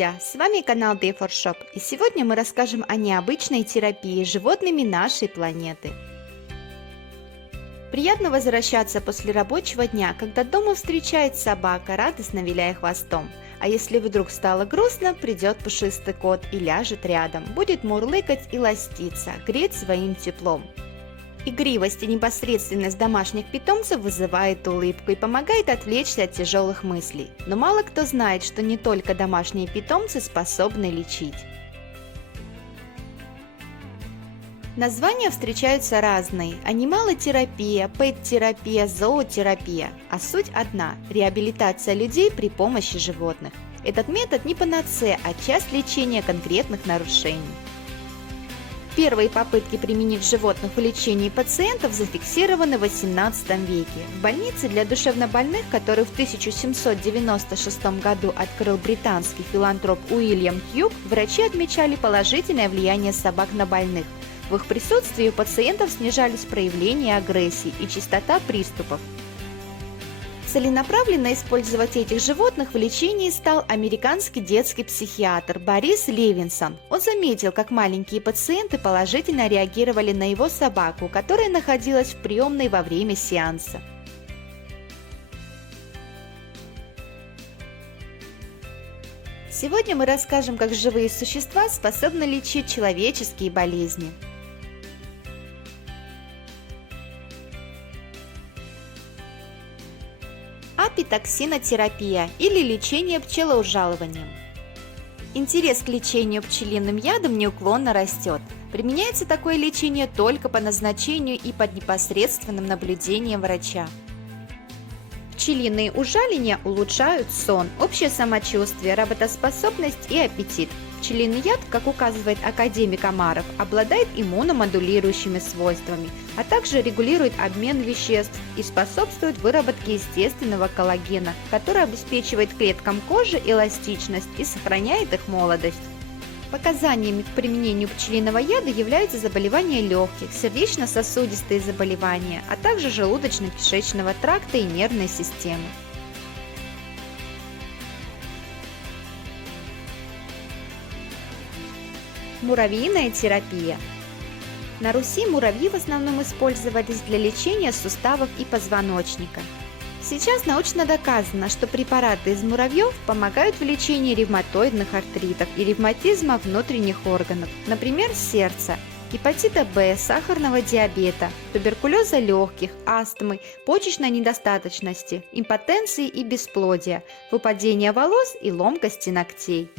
друзья! С вами канал Day4 Shop, и сегодня мы расскажем о необычной терапии животными нашей планеты. Приятно возвращаться после рабочего дня, когда дома встречает собака, радостно виляя хвостом. А если вдруг стало грустно, придет пушистый кот и ляжет рядом, будет мурлыкать и ластиться, греть своим теплом. Игривость и непосредственность домашних питомцев вызывает улыбку и помогает отвлечься от тяжелых мыслей. Но мало кто знает, что не только домашние питомцы способны лечить. Названия встречаются разные – анималотерапия, пэт-терапия, зоотерапия. А суть одна – реабилитация людей при помощи животных. Этот метод не панацея, а часть лечения конкретных нарушений. Первые попытки применить животных в лечении пациентов зафиксированы в XVIII веке. В больнице для душевнобольных, которую в 1796 году открыл британский филантроп Уильям Кьюк, врачи отмечали положительное влияние собак на больных. В их присутствии у пациентов снижались проявления агрессии и частота приступов. Целенаправленно использовать этих животных в лечении стал американский детский психиатр Борис Левинсон. Он заметил, как маленькие пациенты положительно реагировали на его собаку, которая находилась в приемной во время сеанса. Сегодня мы расскажем, как живые существа способны лечить человеческие болезни. Апитоксинотерапия или лечение пчелоужалыванием. Интерес к лечению пчелиным ядом неуклонно растет. Применяется такое лечение только по назначению и под непосредственным наблюдением врача. Пчелиные ужаления улучшают сон, общее самочувствие, работоспособность и аппетит. Пчелиный яд, как указывает академик Омаров, обладает иммуномодулирующими свойствами, а также регулирует обмен веществ и способствует выработке естественного коллагена, который обеспечивает клеткам кожи эластичность и сохраняет их молодость. Показаниями к применению пчелиного яда являются заболевания легких, сердечно-сосудистые заболевания, а также желудочно-кишечного тракта и нервной системы. Муравьиная терапия. На Руси муравьи в основном использовались для лечения суставов и позвоночника. Сейчас научно доказано, что препараты из муравьев помогают в лечении ревматоидных артритов и ревматизма внутренних органов, например, сердца, гепатита В, сахарного диабета, туберкулеза легких, астмы, почечной недостаточности, импотенции и бесплодия, выпадения волос и ломкости ногтей.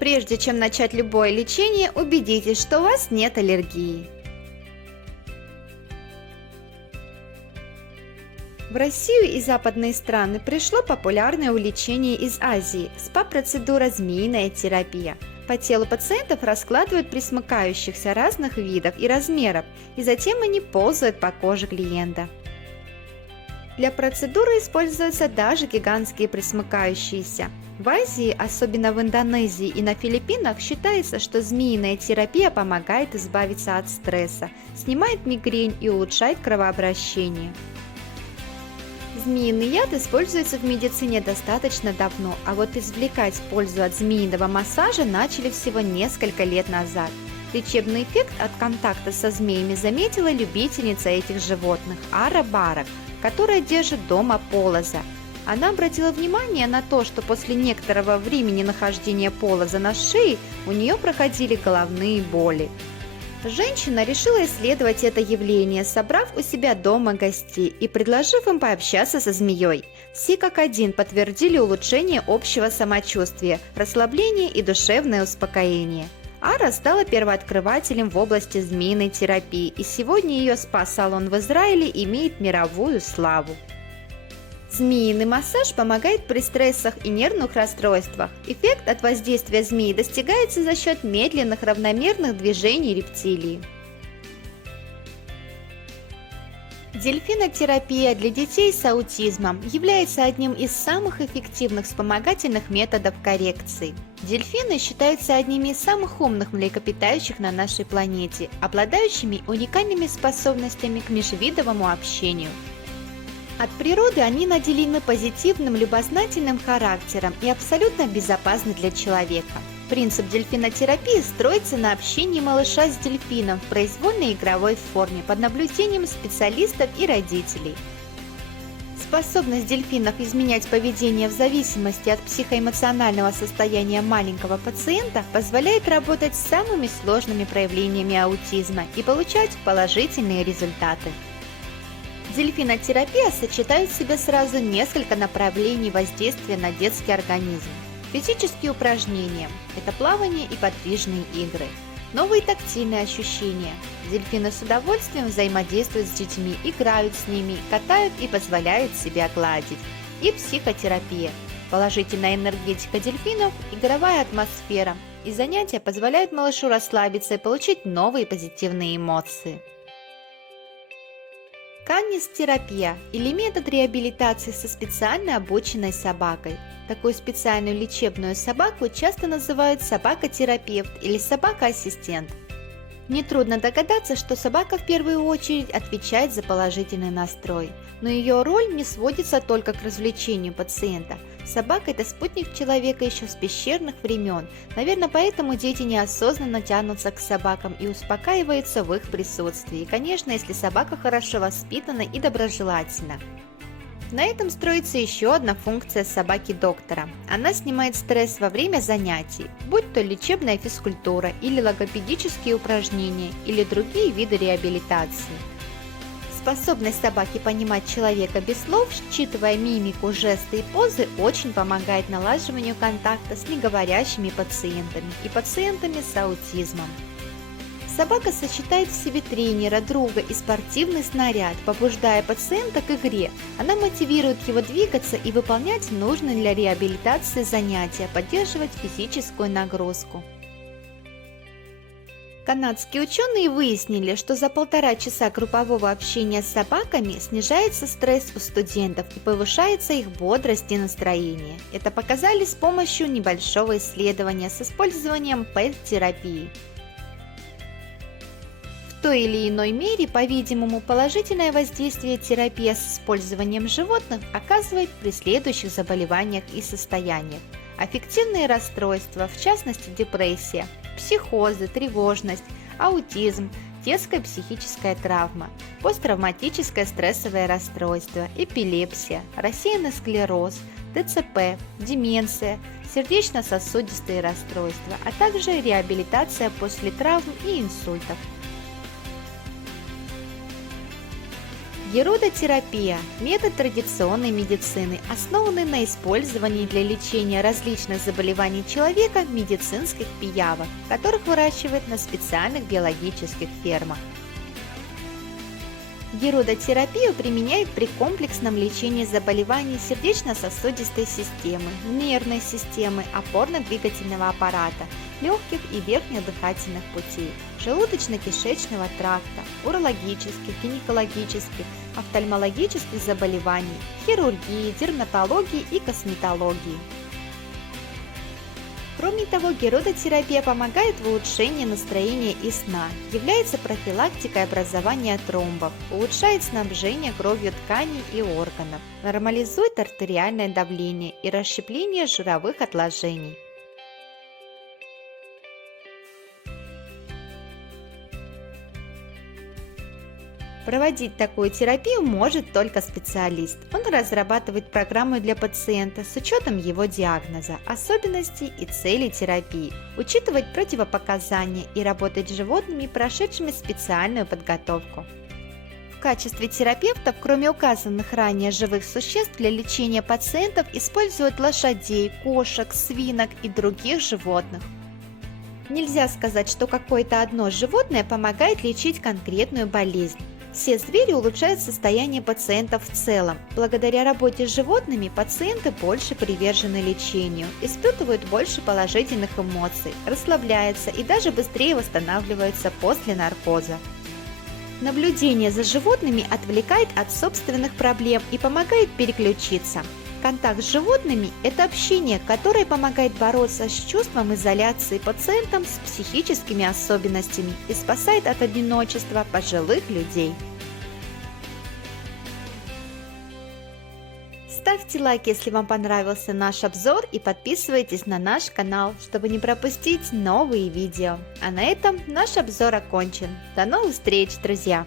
Прежде чем начать любое лечение, убедитесь, что у вас нет аллергии. В Россию и западные страны пришло популярное увлечение из Азии – СПА-процедура «Змеиная терапия». По телу пациентов раскладывают пресмыкающихся разных видов и размеров, и затем они ползают по коже клиента. Для процедуры используются даже гигантские пресмыкающиеся. В Азии, особенно в Индонезии и на Филиппинах, считается, что змеиная терапия помогает избавиться от стресса, снимает мигрень и улучшает кровообращение. Змеиный яд используется в медицине достаточно давно, а вот извлекать пользу от змеиного массажа начали всего несколько лет назад. Лечебный эффект от контакта со змеями заметила любительница этих животных Ара Барак, которая держит дома полоза. Она обратила внимание на то, что после некоторого времени нахождения полоза на шее у нее проходили головные боли. Женщина решила исследовать это явление, собрав у себя дома гостей и предложив им пообщаться со змеей. Все как один подтвердили улучшение общего самочувствия, расслабление и душевное успокоение. Ара стала первооткрывателем в области змеиной терапии, и сегодня ее спа-салон в Израиле имеет мировую славу. Змеиный массаж помогает при стрессах и нервных расстройствах. Эффект от воздействия змеи достигается за счет медленных равномерных движений рептилии. Дельфинотерапия для детей с аутизмом является одним из самых эффективных вспомогательных методов коррекции. Дельфины считаются одними из самых умных млекопитающих на нашей планете, обладающими уникальными способностями к межвидовому общению. От природы они наделены позитивным любознательным характером и абсолютно безопасны для человека. Принцип дельфинотерапии строится на общении малыша с дельфином в произвольной игровой форме под наблюдением специалистов и родителей. Способность дельфинов изменять поведение в зависимости от психоэмоционального состояния маленького пациента позволяет работать с самыми сложными проявлениями аутизма и получать положительные результаты. Дельфинотерапия сочетает в себе сразу несколько направлений воздействия на детский организм. Физические упражнения – это плавание и подвижные игры. Новые тактильные ощущения. Дельфины с удовольствием взаимодействуют с детьми, играют с ними, катают и позволяют себя гладить. И психотерапия. Положительная энергетика дельфинов, игровая атмосфера. И занятия позволяют малышу расслабиться и получить новые позитивные эмоции. Каннистерапия или метод реабилитации со специально обученной собакой. Такую специальную лечебную собаку часто называют собака-терапевт или собака-ассистент. Нетрудно догадаться, что собака в первую очередь отвечает за положительный настрой, но ее роль не сводится только к развлечению пациента. Собака – это спутник человека еще с пещерных времен, наверное, поэтому дети неосознанно тянутся к собакам и успокаиваются в их присутствии, конечно, если собака хорошо воспитана и доброжелательна. На этом строится еще одна функция собаки-доктора. Она снимает стресс во время занятий, будь то лечебная физкультура или логопедические упражнения или другие виды реабилитации. Способность собаки понимать человека без слов, считывая мимику, жесты и позы, очень помогает налаживанию контакта с неговорящими пациентами и пациентами с аутизмом. Собака сочетает в себе тренера, друга и спортивный снаряд, побуждая пациента к игре. Она мотивирует его двигаться и выполнять нужные для реабилитации занятия, поддерживать физическую нагрузку. Канадские ученые выяснили, что за 1,5 часа группового общения с собаками снижается стресс у студентов и повышается их бодрость и настроение. Это показали с помощью небольшого исследования с использованием пэт-терапии. В той или иной мере, по-видимому, положительное воздействие терапии с использованием животных оказывает при следующих заболеваниях и состояниях: аффективные расстройства, в частности депрессия, психозы, тревожность, аутизм, детская психическая травма, посттравматическое стрессовое расстройство, эпилепсия, рассеянный склероз, ДЦП, деменция, сердечно-сосудистые расстройства, а также реабилитация после травм и инсультов. Герудотерапия – метод традиционной медицины, основанный на использовании для лечения различных заболеваний человека медицинских пиявок, которых выращивают на специальных биологических фермах. Герудотерапию применяют при комплексном лечении заболеваний сердечно-сосудистой системы, нервной системы, опорно-двигательного аппарата, легких и верхних дыхательных путей, желудочно-кишечного тракта, урологических, гинекологических, офтальмологических заболеваний, хирургии, дерматологии и косметологии. Кроме того, герудотерапия помогает в улучшении настроения и сна, является профилактикой образования тромбов, улучшает снабжение кровью тканей и органов, нормализует артериальное давление и расщепление жировых отложений. Проводить такую терапию может только специалист. Он разрабатывает программу для пациента с учетом его диагноза, особенностей и целей терапии, учитывать противопоказания и работать с животными, прошедшими специальную подготовку. В качестве терапевтов, кроме указанных ранее живых существ, для лечения пациентов используют лошадей, кошек, свинок и других животных. Нельзя сказать, что какое-то одно животное помогает лечить конкретную болезнь. Все звери улучшают состояние пациентов в целом. Благодаря работе с животными пациенты больше привержены лечению, испытывают больше положительных эмоций, расслабляются и даже быстрее восстанавливаются после наркоза. Наблюдение за животными отвлекает от собственных проблем и помогает переключиться. Контакт с животными – это общение, которое помогает бороться с чувством изоляции пациентам с психическими особенностями и спасает от одиночества пожилых людей. Ставьте лайк, если вам понравился наш обзор, и подписывайтесь на наш канал, чтобы не пропустить новые видео. А на этом наш обзор окончен. До новых встреч, друзья!